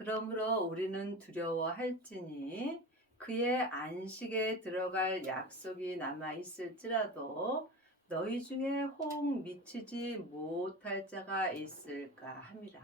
그러므로 우리는 두려워할지니 그의 안식에 들어갈 약속이 남아 있을지라도 너희 중에 혹 미치지 못할 자가 있을까 함이라.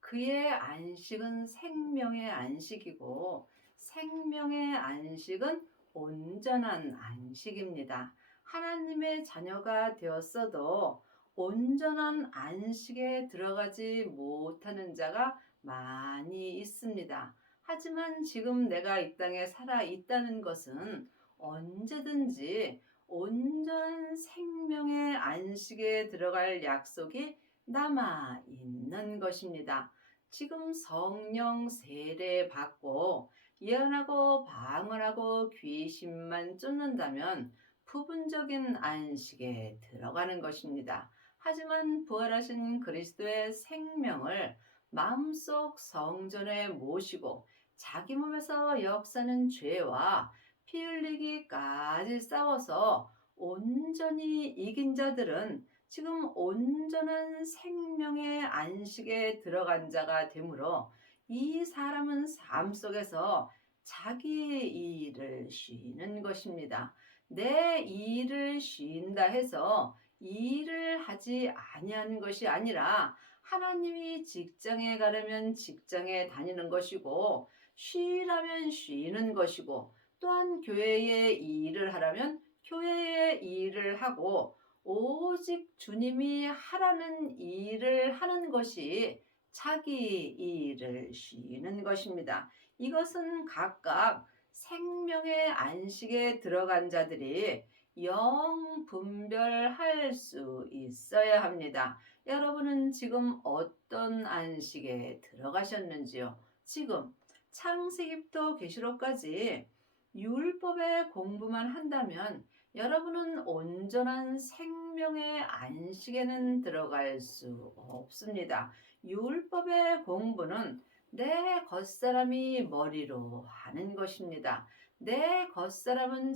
그의 안식은 생명의 안식이고 생명의 안식은 온전한 안식입니다. 하나님의 자녀가 되었어도 온전한 안식에 들어가지 못하는 자가 많이 있습니다. 하지만 지금 내가 이 땅에 살아 있다는 것은 언제든지 온전한 생명의 안식에 들어갈 약속이 남아 있는 것입니다. 지금 성령 세례 받고 예언하고 방언하고 귀신만 쫓는다면 부분적인 안식에 들어가는 것입니다. 하지만 부활하신 그리스도의 생명을 마음속 성전에 모시고 자기 몸에서 역사는 죄와 피 흘리기까지 싸워서 온전히 이긴 자들은 지금 온전한 생명의 안식에 들어간 자가 되므로 이 사람은 삶 속에서 자기의 일을 쉬는 것입니다. 내 일을 쉰다 해서 일을 하지 아니하는 것이 아니라 하나님이 직장에 가려면 직장에 다니는 것이고 쉬라면 쉬는 것이고 또한 교회에 일을 하라면 교회에 일을 하고 오직 주님이 하라는 일을 하는 것이 자기 일을 쉬는 것입니다. 이것은 각각 생명의 안식에 들어간 자들이 영 분별할 수 있어야 합니다. 여러분은 지금 어떤 안식에 들어가셨는지요? 지금 창세기부터 계시록까지 율법의 공부만 한다면 여러분은 온전한 생명의 안식에는 들어갈 수 없습니다. 율법의 공부는 내 겉사람이 머리로 하는 것입니다. 내 겉사람은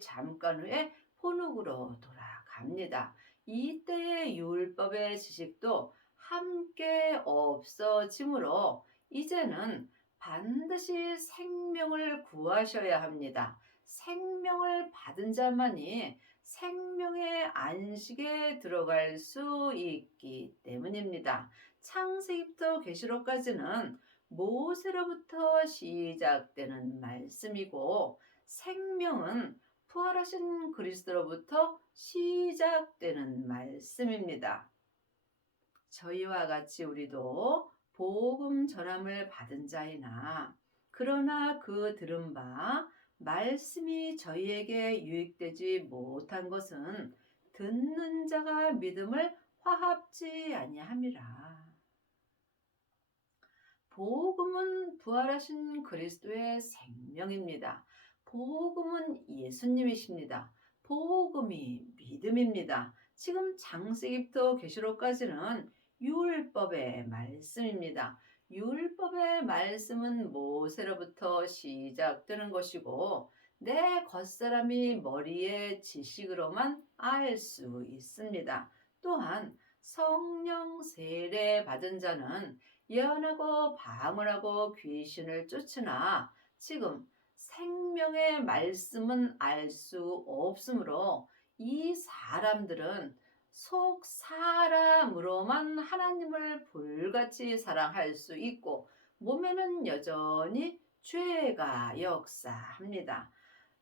잠깐 후에 혼옥으로 돌아갑니다. 이때의 율법의 지식도 함께 없어지므로 이제는 반드시 생명을 구하셔야 합니다. 생명을 받은 자만이 생명의 안식에 들어갈 수 있기 때문입니다. 창세기부터 계시록까지는 모세로부터 시작되는 말씀이고 생명은 부활하신 그리스도로부터 시작되는 말씀입니다. 저희와 같이 우리도 복음 전함을 받은 자이나 그러나 그 들은 바 말씀이 저희에게 유익되지 못한 것은 듣는 자가 믿음을 화합지 아니함이라. 복음은 부활하신 그리스도의 생명입니다. 복음은 예수님이십니다. 복음이 믿음입니다. 지금 창세기부터 계시록까지는 율법의 말씀입니다. 율법의 말씀은 모세로부터 시작되는 것이고 내 겉사람이 머리의 지식으로만 알 수 있습니다. 또한 성령 세례 받은 자는 예언하고 방언하고 귀신을 쫓으나 지금 생명의 말씀은 알 수 없으므로 이 사람들은 속 사람으로만 하나님을 불같이 사랑할 수 있고 몸에는 여전히 죄가 역사합니다.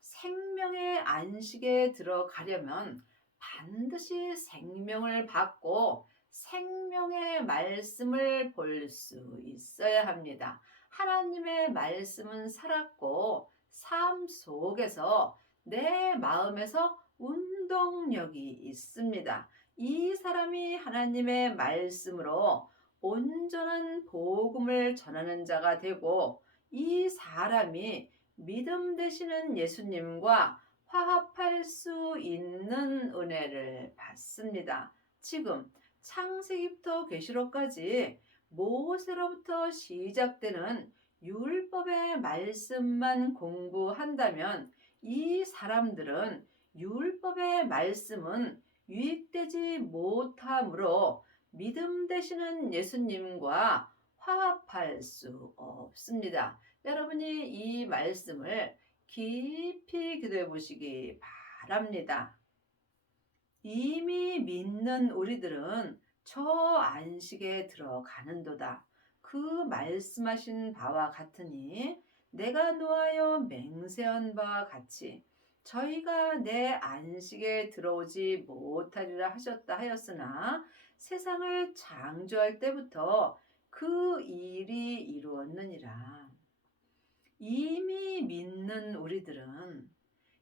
생명의 안식에 들어가려면 반드시 생명을 받고 생명의 말씀을 볼 수 있어야 합니다. 하나님의 말씀은 살았고 삶 속에서 내 마음에서 운동력이 있습니다. 이 사람이 하나님의 말씀으로 온전한 복음을 전하는 자가 되고 이 사람이 믿음 되시는 예수님과 화합할 수 있는 은혜를 받습니다. 지금 창세기부터 계시록까지 모세로부터 시작되는 율법의 말씀만 공부한다면 이 사람들은 율법의 말씀은 유익되지 못하므로 믿음 되시는 예수님과 화합할 수 없습니다. 여러분이 이 말씀을 깊이 기도해 보시기 바랍니다. 이미 믿는 우리들은 저 안식에 들어가는도다. 그 말씀하신 바와 같으니 내가 노하여 맹세한 바와 같이 저희가 내 안식에 들어오지 못하리라 하셨다 하였으나 세상을 창조할 때부터 그 일이 이루었느니라. 이미 믿는 우리들은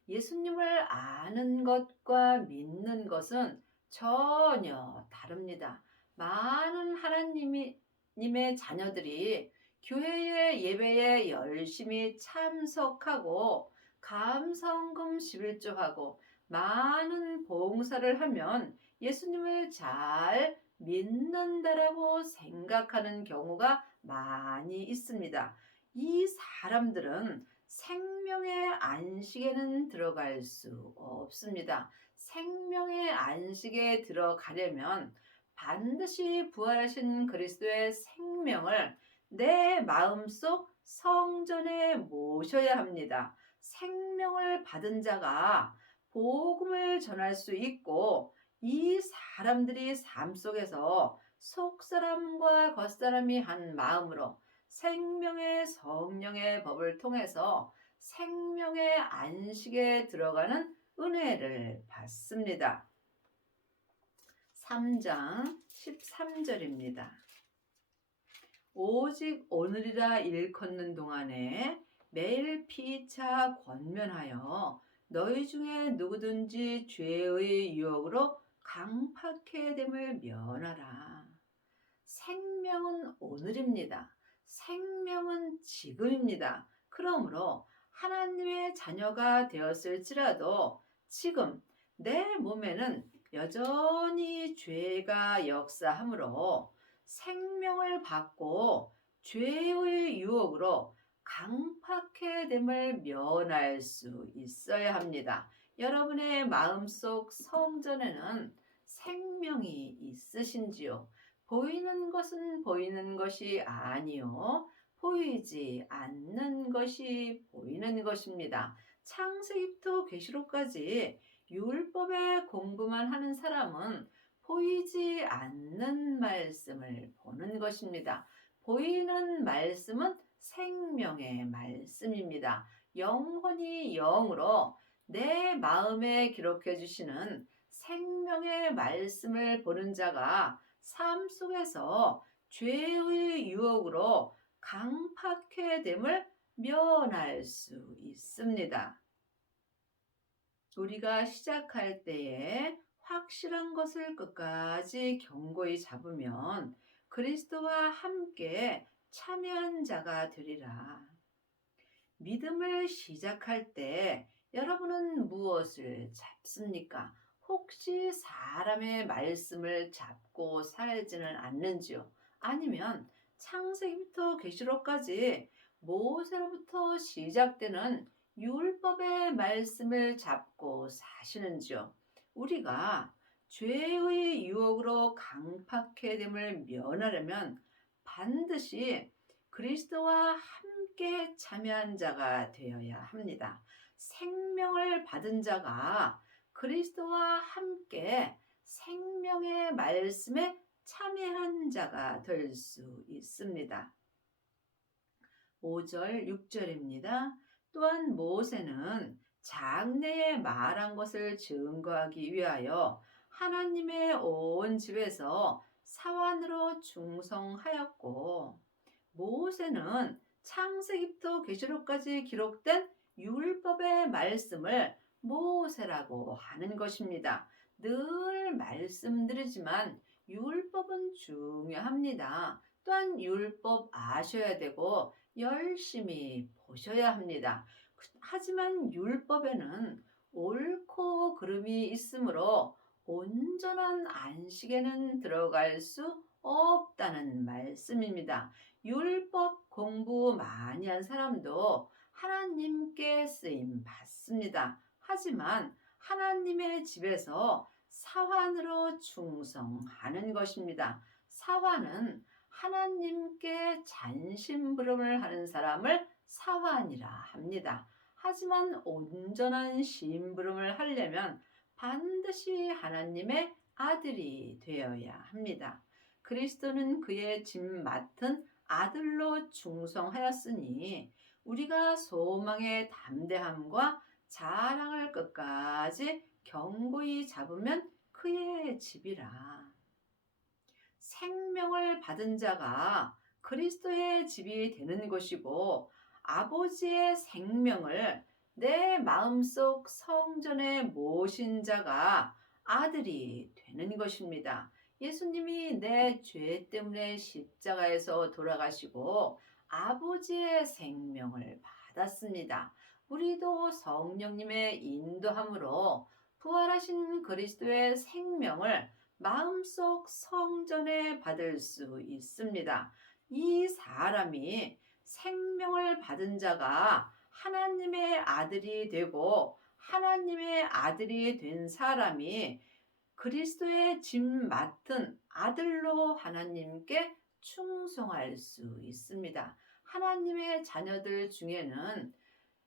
예수님을 아는 것과 믿는 것은 전혀 다릅니다. 많은 하나님의 자녀들이 교회의 예배에 열심히 참석하고 감성금 11조하고 많은 봉사를 하면 예수님을 잘 믿는다라고 생각하는 경우가 많이 있습니다. 이 사람들은 생명의 안식에는 들어갈 수 없습니다. 생명의 안식에 들어가려면 반드시 부활하신 그리스도의 생명을 내 마음속 성전에 모셔야 합니다. 생명을 받은 자가 복음을 전할 수 있고 이 사람들이 삶 속에서 속사람과 겉사람이 한 마음으로 생명의 성령의 법을 통해서 생명의 안식에 들어가는 은혜를 받습니다. 3장 13절입니다. 오직 오늘이라 일컫는 동안에 매일 피차 권면하여 너희 중에 누구든지 죄의 유혹으로 강팍해 됨을 면하라. 생명은 오늘입니다. 생명은 지금입니다. 그러므로 하나님의 자녀가 되었을지라도 지금 내 몸에는 여전히 죄가 역사하므로 생명을 받고 죄의 유혹으로 강팍해 됨을 면할 수 있어야 합니다. 여러분의 마음속 성전에는 생명이 있으신지요? 보이는 것은 보이는 것이 아니요 보이지 않는 것이 보이는 것입니다. 창세기부터 계시록까지 율법의 공부만 하는 사람은 보이지 않는 말씀을 보는 것입니다. 보이는 말씀은 생명의 말씀입니다. 영혼이 영으로 내 마음에 기록해 주시는 생명의 말씀을 보는 자가 삶 속에서 죄의 유혹으로 강팍해 됨을 면할 수 있습니다. 우리가 시작할 때에 확실한 것을 끝까지 견고히 잡으면 그리스도와 함께 참여한 자가 되리라. 믿음을 시작할 때 여러분은 무엇을 잡습니까? 혹시 사람의 말씀을 잡고 살지는 않는지요? 아니면 창세기부터 계시록까지 모세로부터 시작되는 율법의 말씀을 잡고 사시는지요? 우리가 죄의 유혹으로 강팍해 됨을 면하려면 반드시 그리스도와 함께 참여한 자가 되어야 합니다. 생명을 받은 자가 그리스도와 함께 생명의 말씀에 참여한 자가 될 수 있습니다. 5절, 6절입니다. 또한 모세는 장래에 말한 것을 증거하기 위하여 하나님의 온 집에서 사환으로 충성하였고 모세는 창세기부터 계시록까지 기록된 율법의 말씀을 모세라고 하는 것입니다. 늘 말씀드리지만 율법은 중요합니다. 또한 율법 아셔야 되고 열심히 보셔야 합니다. 하지만 율법에는 옳고 그름이 있으므로 온전한 안식에는 들어갈 수 없다는 말씀입니다. 율법 공부 많이 한 사람도 하나님께 쓰임 받습니다. 하지만 하나님의 집에서 사환으로 충성하는 것입니다. 사환은 하나님께 잔심부름을 하는 사람을 사환이라 합니다. 하지만 온전한 심부름을 하려면 반드시 하나님의 아들이 되어야 합니다. 그리스도는 그의 짐 맡은 아들로 충성하였으니 우리가 소망의 담대함과 자랑을 끝까지 견고히 잡으면 그의 집이라. 생명을 받은 자가 그리스도의 집이 되는 것이고 아버지의 생명을 내 마음속 성전에 모신 자가 아들이 되는 것입니다. 예수님이 내 죄 때문에 십자가에서 돌아가시고 아버지의 생명을 받았습니다. 우리도 성령님의 인도함으로 부활하신 그리스도의 생명을 마음속 성전에 받을 수 있습니다. 이 사람이 생명을 받은 자가 하나님의 아들이 되고 하나님의 아들이 된 사람이 그리스도의 짐 맡은 아들로 하나님께 충성할 수 있습니다. 하나님의 자녀들 중에는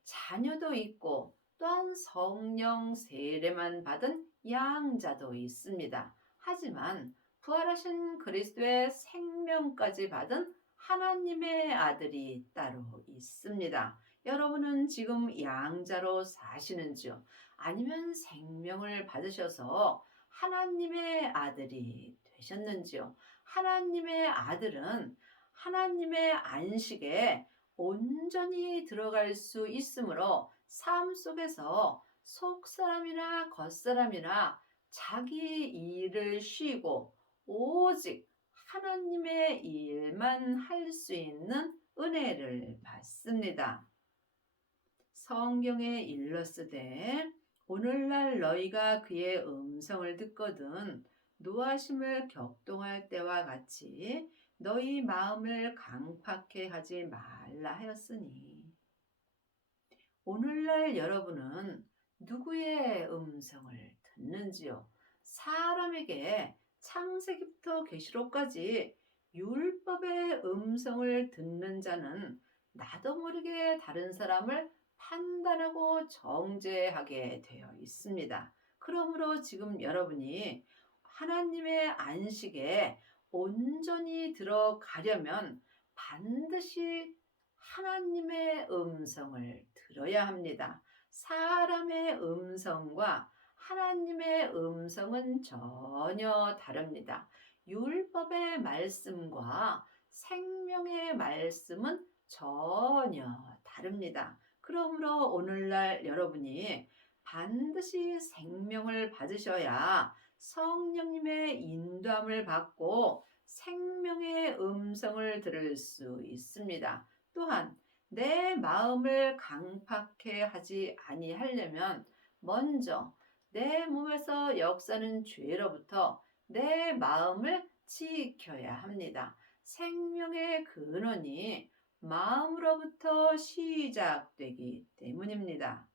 자녀도 있고 또한 성령 세례만 받은 양자도 있습니다. 하지만 부활하신 그리스도의 생명까지 받은 하나님의 아들이 따로 있습니다. 여러분은 지금 양자로 사시는지요? 아니면 생명을 받으셔서 하나님의 아들이 되셨는지요? 하나님의 아들은 하나님의 안식에 온전히 들어갈 수 있으므로 삶 속에서 속사람이나 겉사람이나 자기 일을 쉬고 오직 하나님의 일만 할 수 있는 은혜를 받습니다. 성경에 일렀으되 오늘날 너희가 그의 음성을 듣거든 노하심을 격동할 때와 같이 너희 마음을 강팍해 하지 말라 하였으니. 오늘날 여러분은 누구의 음성을 듣는지요? 사람에게 창세기부터 계시록까지 율법의 음성을 듣는 자는 나도 모르게 다른 사람을 판단하고 정죄하게 되어 있습니다. 그러므로 지금 여러분이 하나님의 안식에 온전히 들어가려면 반드시 하나님의 음성을 들어야 합니다. 사람의 음성과 하나님의 음성은 전혀 다릅니다. 율법의 말씀과 생명의 말씀은 전혀 다릅니다. 그러므로 오늘날 여러분이 반드시 생명을 받으셔야 성령님의 인도함을 받고 생명의 음성을 들을 수 있습니다. 또한 내 마음을 강팍해 하지 아니하려면 먼저 내 몸에서 역사는 죄로부터 내 마음을 지켜야 합니다. 생명의 근원이 마음으로부터 시작되기 때문입니다.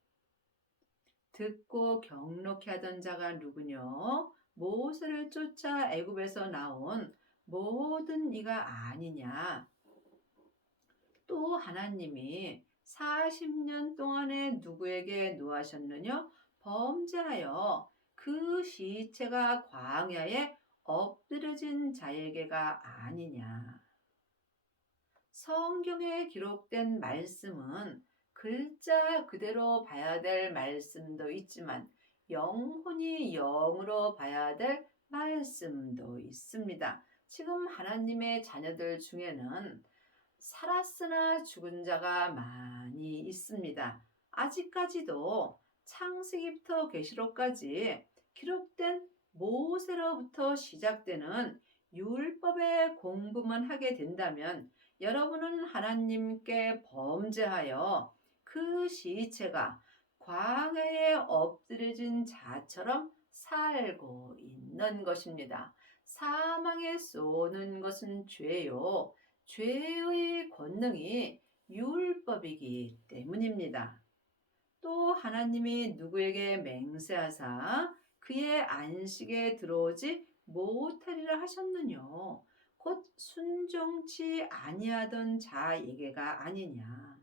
듣고 경록해 하던 자가 누구뇨? 모세를 쫓아 애굽에서 나온 모든 이가 아니냐? 또 하나님이 40년 동안에 누구에게 노하셨느냐? 범죄하여 그 시체가 광야에 엎드려진 자에게가 아니냐. 성경에 기록된 말씀은 글자 그대로 봐야 될 말씀도 있지만 영혼이 영으로 봐야 될 말씀도 있습니다. 지금 하나님의 자녀들 중에는 살았으나 죽은 자가 많이 있습니다. 아직까지도 창세기부터 계시록까지 기록된 모세로부터 시작되는 율법의 공부만 하게 된다면 여러분은 하나님께 범죄하여 그 시체가 광야에 엎드려진 자처럼 살고 있는 것입니다. 사망에 쏘는 것은 죄요. 죄의 권능이 율법이기 때문입니다. 또 하나님이 누구에게 맹세하사 그의 안식에 들어오지 못하리라 하셨느뇨. 곧 순종치 아니하던 자에게가 아니냐.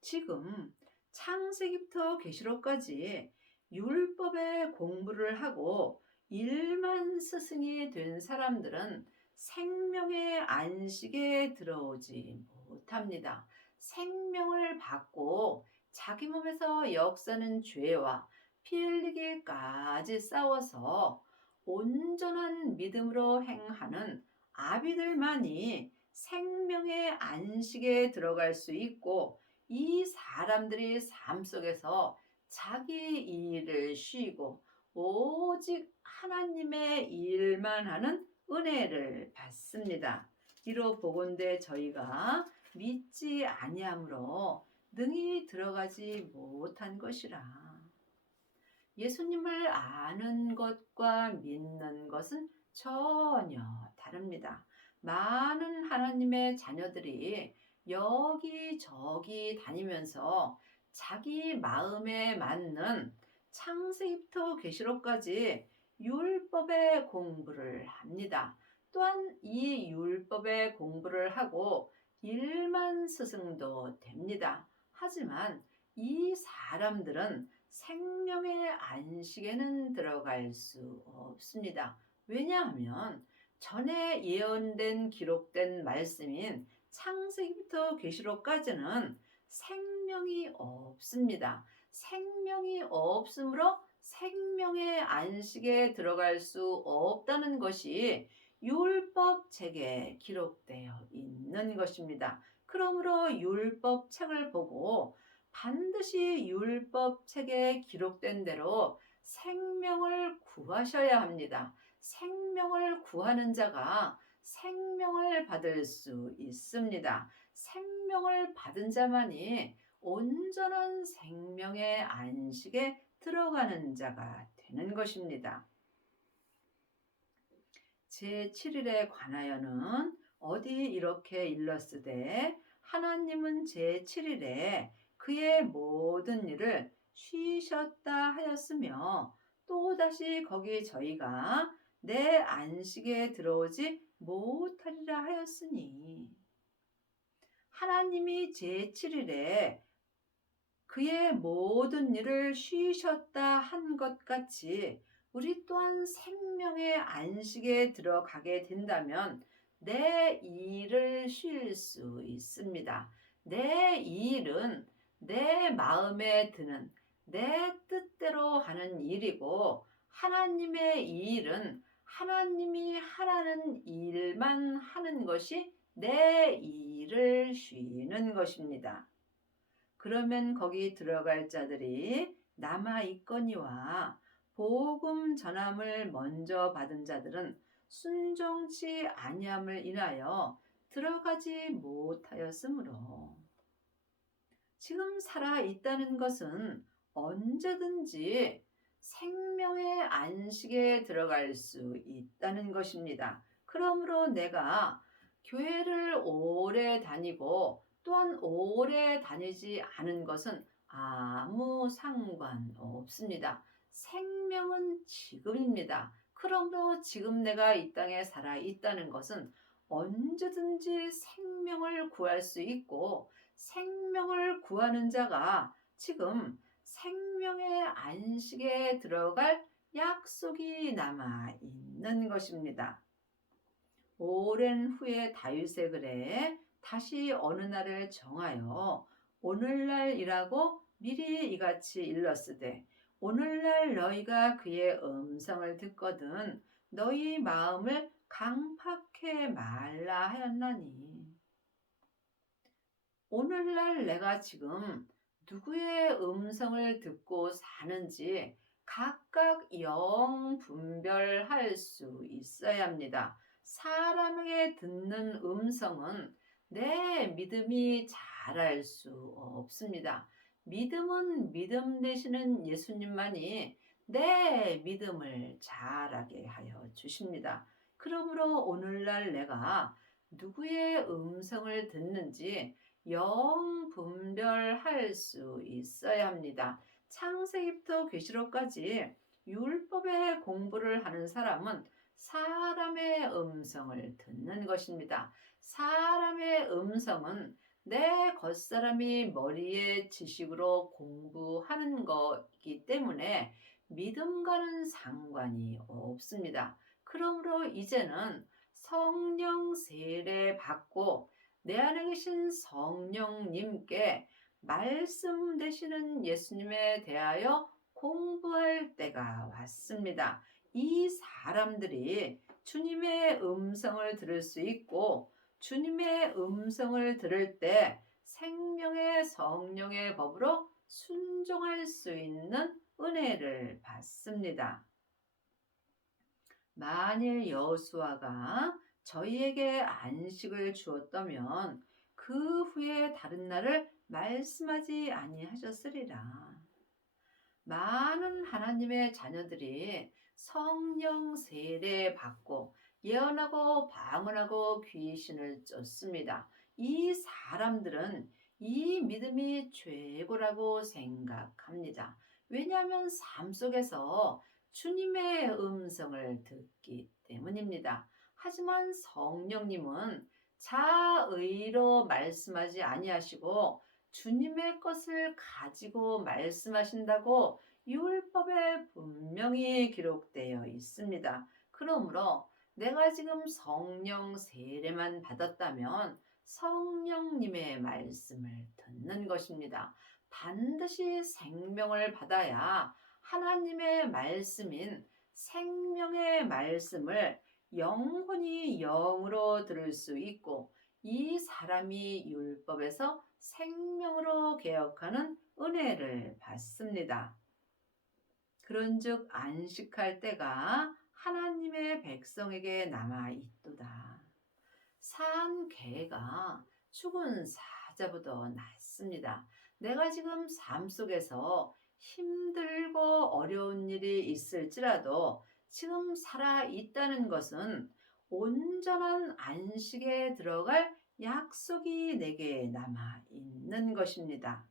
지금 창세기부터 계시록까지 율법의 공부를 하고 일만 스승이 된 사람들은 생명의 안식에 들어오지 못합니다. 생명을 받고 자기 몸에서 역사는 죄와 피 흘리기까지 싸워서 온전한 믿음으로 행하는 아비들만이 생명의 안식에 들어갈 수 있고, 이 사람들이 삶 속에서 자기 일을 쉬고 오직 하나님의 일만 하는 은혜를 받습니다. 이로 보건대 저희가 믿지 아니함으로 능히 들어가지 못한 것이라. 예수님을 아는 것과 믿는 것은 전혀 다릅니다. 많은 하나님의 자녀들이 여기저기 다니면서 자기 마음에 맞는 창세기부터 계시록까지 율법의 공부를 합니다. 또한 이 율법의 공부를 하고 일만 스승도 됩니다. 하지만 이 사람들은 생명의 안식에는 들어갈 수 없습니다. 왜냐하면 전에 예언된 기록된 말씀인 창세기부터 계시록까지는 생명이 없습니다. 생명이 없으므로 생명의 안식에 들어갈 수 없다는 것이 율법책에 기록되어 있는 것입니다. 그러므로 율법책을 보고 반드시 율법책에 기록된 대로 생명을 구하셔야 합니다. 생명을 구하는 자가 생명을 받을 수 있습니다. 생명을 받은 자만이 온전한 생명의 안식에 들어가는 자가 되는 것입니다. 제7일에 관하여는 어디 이렇게 일렀으되 하나님은 제7일에 그의 모든 일을 쉬셨다 하였으며, 또다시 거기 저희가 내 안식에 들어오지 못하리라 하였으니, 하나님이 제7일에 그의 모든 일을 쉬셨다 한 것 같이 우리 또한 생명의 안식에 들어가게 된다면 내 일을 쉴 수 있습니다. 내 일은 내 마음에 드는 내 뜻대로 하는 일이고, 하나님의 일은 하나님이 하라는 일만 하는 것이 내 일을 쉬는 것입니다. 그러면 거기 들어갈 자들이 남아 있거니와 복음 전함을 먼저 받은 자들은 순종치 아니함을 인하여 들어가지 못하였으므로, 지금 살아 있다는 것은 언제든지 생명의 안식에 들어갈 수 있다는 것입니다. 그러므로 내가 교회를 오래 다니고 또한 오래 다니지 않은 것은 아무 상관없습니다. 생명은 지금입니다. 그러므로 지금 내가 이 땅에 살아 있다는 것은 언제든지 생명을 구할 수 있고, 생명을 구하는 자가 지금 생명의 안식에 들어갈 약속이 남아 있는 것입니다. 오랜 후에 다윗의 글에 다시 어느 날을 정하여 오늘날이라고 미리 이같이 일렀으되, 오늘날 너희가 그의 음성을 듣거든 너희 마음을 강팍해 말라 하였나니. 오늘날 내가 지금 누구의 음성을 듣고 사는지 각각 영 분별할 수 있어야 합니다. 사람에게 듣는 음성은 내 믿음이 잘할 수 없습니다. 믿음은 믿음 되시는 예수님만이 내 믿음을 잘하게 하여 주십니다. 그러므로 오늘날 내가 누구의 음성을 듣는지 영 분별할 수 있어야 합니다. 창세기부터 계시록까지 율법의 공부를 하는 사람은 사람의 음성을 듣는 것입니다. 사람의 음성은 내 겉사람이 머리에 지식으로 공부하는 거이기 때문에 믿음과는 상관이 없습니다. 그러므로 이제는 성령 세례 받고 내 안에 계신 성령님께 말씀 되시는 예수님에 대하여 공부할 때가 왔습니다. 이 사람들이 주님의 음성을 들을 수 있고 주님의 음성을 들을 때 생명의 성령의 법으로 순종할 수 있는 은혜를 받습니다. 만일 여호수아가 저희에게 안식을 주었다면 그 후에 다른 날을 말씀하지 아니하셨으리라. 많은 하나님의 자녀들이 성령 세례 받고 예언하고 방언하고 귀신을 쫓습니다. 이 사람들은 이 믿음이 최고라고 생각합니다. 왜냐하면 삶 속에서 주님의 음성을 듣기 때문입니다. 하지만 성령님은 자의로 말씀하지 아니하시고 주님의 것을 가지고 말씀하신다고 율법에 분명히 기록되어 있습니다. 그러므로 내가 지금 성령 세례만 받았다면 성령님의 말씀을 듣는 것입니다. 반드시 생명을 받아야 하나님의 말씀인 생명의 말씀을 영혼이 영으로 들을 수 있고 이 사람이 율법에서 생명으로 개혁하는 은혜를 받습니다. 그런즉 안식할 때가 하나님의 백성에게 남아 있도다. 산 개가 죽은 사자보다 낫습니다. 내가 지금 삶 속에서 힘들고 어려운 일이 있을지라도 지금 살아 있다는 것은 온전한 안식에 들어갈 약속이 내게 남아 있는 것입니다.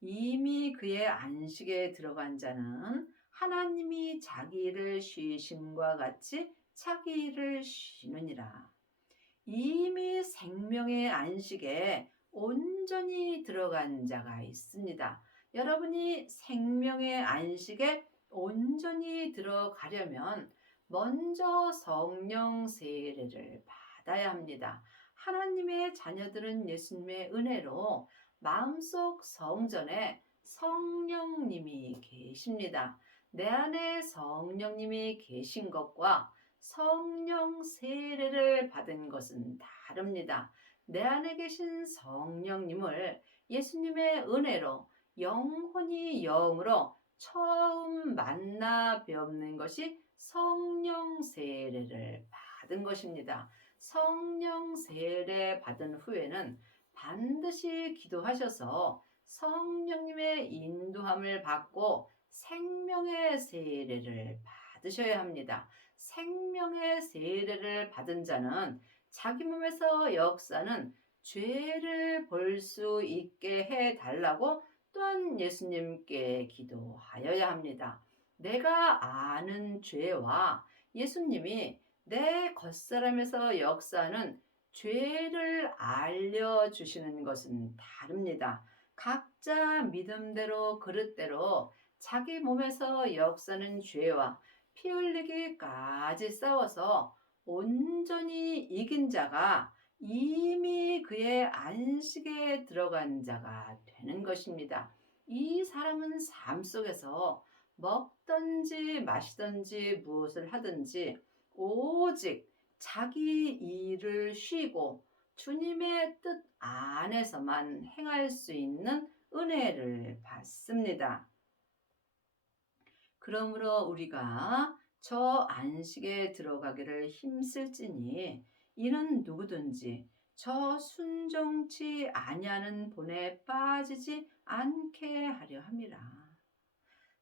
이미 그의 안식에 들어간 자는 하나님이 자기 일을 쉬심과 같이 자기 일을 쉬느니라. 이미 생명의 안식에 온전히 들어간 자가 있습니다. 여러분이 생명의 안식에 온전히 들어가려면 먼저 성령 세례를 받아야 합니다. 하나님의 자녀들은 예수님의 은혜로 마음속 성전에 성령님이 계십니다. 내 안에 성령님이 계신 것과 성령 세례를 받은 것은 다릅니다. 내 안에 계신 성령님을 예수님의 은혜로 영혼이 영으로 처음 만나 뵙는 것이 성령 세례를 받은 것입니다. 성령 세례 받은 후에는 반드시 기도하셔서 성령님의 인도함을 받고 생명의 세례를 받으셔야 합니다. 생명의 세례를 받은 자는 자기 몸에서 역사는 죄를 볼 수 있게 해달라고 또한 예수님께 기도하여야 합니다. 내가 아는 죄와 예수님이 내 겉사람에서 역사하는 죄를 알려주시는 것은 다릅니다. 각자 믿음대로 그릇대로 자기 몸에서 역사는 죄와 피 흘리기까지 싸워서 온전히 이긴 자가 이미 그의 안식에 들어간 자가 되는 것입니다. 이 사람은 삶 속에서 먹든지 마시든지 무엇을 하든지 오직 자기 일을 쉬고 주님의 뜻 안에서만 행할 수 있는 은혜를 받습니다. 그러므로 우리가 저 안식에 들어가기를 힘쓸지니 이는 누구든지 저 순종치 아니하는 본에 빠지지 않게 하려 함이라.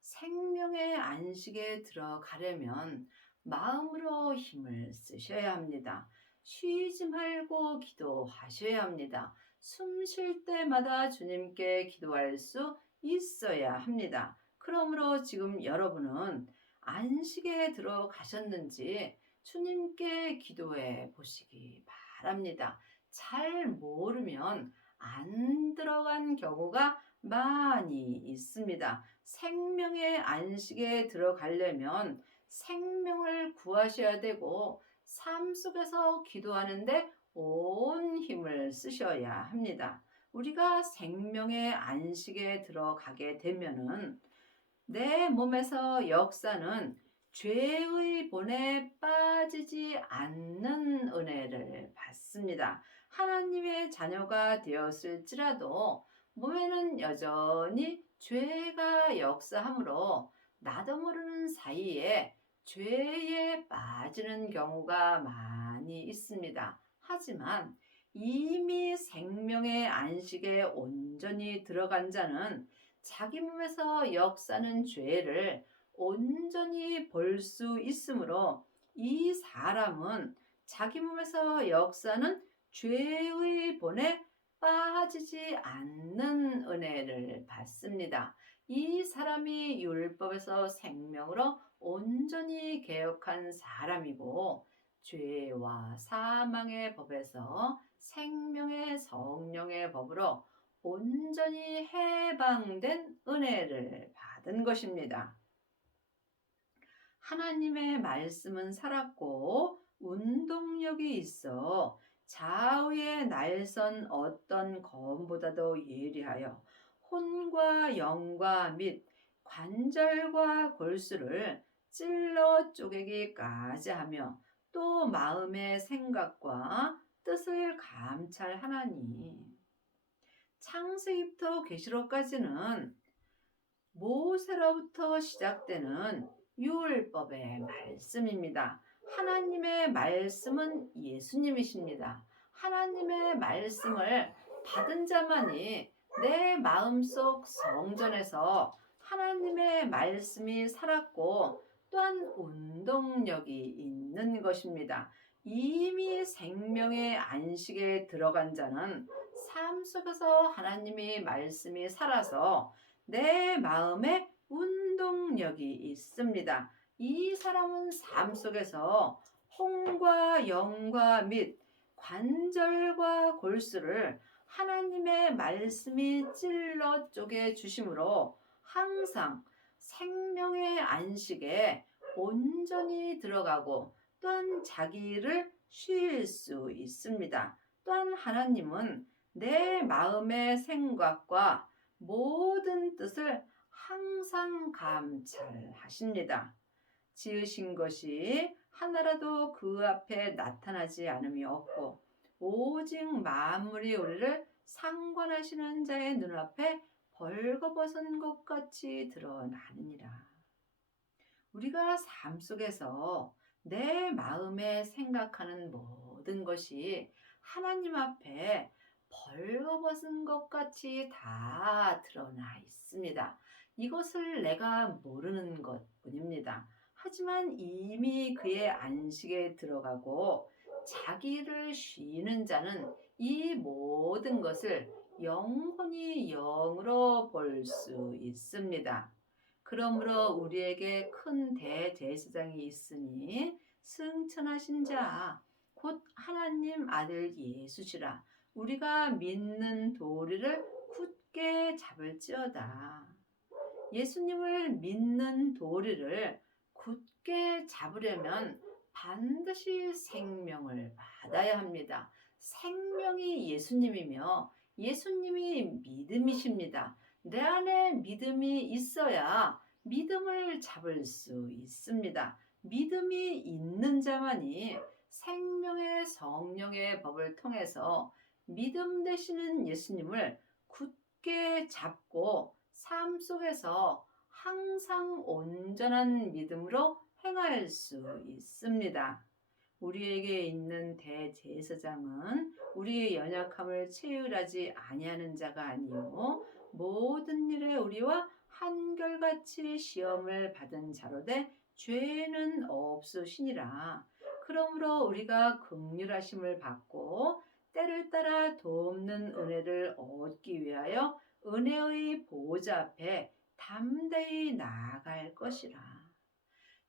생명의 안식에 들어가려면 마음으로 힘을 쓰셔야 합니다. 쉬지 말고 기도하셔야 합니다. 숨 쉴 때마다 주님께 기도할 수 있어야 합니다. 그러므로 지금 여러분은 안식에 들어가셨는지 주님께 기도해 보시기 바랍니다. 잘 모르면 안 들어간 경우가 많이 있습니다. 생명의 안식에 들어가려면 생명을 구하셔야 되고 삶 속에서 기도하는데 온 힘을 쓰셔야 합니다. 우리가 생명의 안식에 들어가게 되면은 내 몸에서 역사는 죄의 본에 빠지지 않는 은혜를 받습니다. 하나님의 자녀가 되었을지라도 몸에는 여전히 죄가 역사하므로 나도 모르는 사이에 죄에 빠지는 경우가 많이 있습니다. 하지만 이미 생명의 안식에 온전히 들어간 자는 자기 몸에서 역사는 죄를 온전히 볼 수 있으므로 이 사람은 자기 몸에서 역사는 죄의 본에 빠지지 않는 은혜를 받습니다. 이 사람이 율법에서 생명으로 온전히 개혁한 사람이고 죄와 사망의 법에서 생명의 성령의 법으로 온전히 해방된 은혜를 받은 것입니다. 하나님의 말씀은 살았고 운동력이 있어 좌우의 날선 어떤 검보다도 예리하여 혼과 영과 및 관절과 골수를 찔러 쪼개기까지 하며 또 마음의 생각과 뜻을 감찰하나니 창세기부터 계시록까지는 모세로부터 시작되는 율법의 말씀입니다. 하나님의 말씀은 예수님이십니다. 하나님의 말씀을 받은 자만이 내 마음속 성전에서 하나님의 말씀이 살았고 또한 운동력이 있는 것입니다. 이미 생명의 안식에 들어간 자는 삶 속에서 하나님의 말씀이 살아서 내 마음에 운동력이 있습니다. 이 사람은 삶 속에서 혼과 영과 및 관절과 골수를 하나님의 말씀이 찔러 쪼개 주심으로 항상 생명의 안식에 온전히 들어가고 또한 자기를 쉴 수 있습니다. 또한 하나님은 내 마음의 생각과 모든 뜻을 항상 감찰하십니다. 지으신 것이 하나라도 그 앞에 나타나지 않음이 없고 오직 만물이 우리를 상관하시는 자의 눈앞에 벌거벗은 것 같이 드러나느니라. 우리가 삶 속에서 내 마음에 생각하는 모든 것이 하나님 앞에 벌거벗은 것 같이 다 드러나 있습니다. 이것을 내가 모르는 것뿐입니다. 하지만 이미 그의 안식에 들어가고 자기를 쉬는 자는 이 모든 것을 영혼이 영으로 볼 수 있습니다. 그러므로 우리에게 큰 대제사장이 있으니 승천하신 자, 곧 하나님 아들 예수시라. 우리가 믿는 도리를 굳게 잡을지어다. 예수님을 믿는 도리를 굳게 잡으려면 반드시 생명을 받아야 합니다. 생명이 예수님이며 예수님이 믿음이십니다. 내 안에 믿음이 있어야 믿음을 잡을 수 있습니다. 믿음이 있는 자만이 생명의 성령의 법을 통해서 믿음 되시는 예수님을 굳게 잡고 삶 속에서 항상 온전한 믿음으로 행할 수 있습니다. 우리에게 있는 대제사장은 우리의 연약함을 체휼하지 아니하는 자가 아니요 모든 일에 우리와 한결같이 시험을 받은 자로되 죄는 없으시니라. 그러므로 우리가 긍휼하심을 받고 때를 따라 돕는 은혜를 얻기 위하여 은혜의 보좌 앞에 담대히 나아갈 것이라.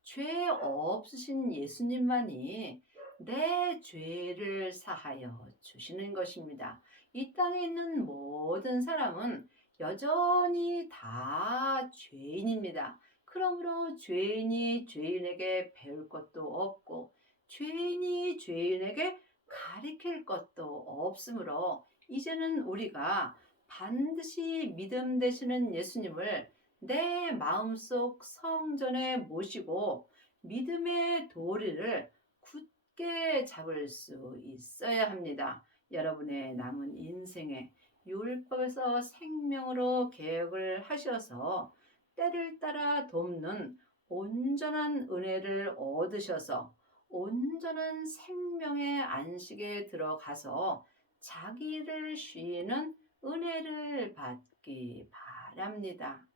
죄 없으신 예수님만이 내 죄를 사하여 주시는 것입니다. 이 땅에 있는 모든 사람은 여전히 다 죄인입니다. 그러므로 죄인이 죄인에게 배울 것도 없고 죄인이 죄인에게 가리킬 것도 없으므로 이제는 우리가 반드시 믿음 되시는 예수님을 내 마음속 성전에 모시고 믿음의 도리를 굳게 잡을 수 있어야 합니다. 여러분의 남은 인생에 율법에서 생명으로 개혁을 하셔서 때를 따라 돕는 온전한 은혜를 얻으셔서 온전한 생명의 안식에 들어가서 자기를 쉬는 은혜를 받기 바랍니다.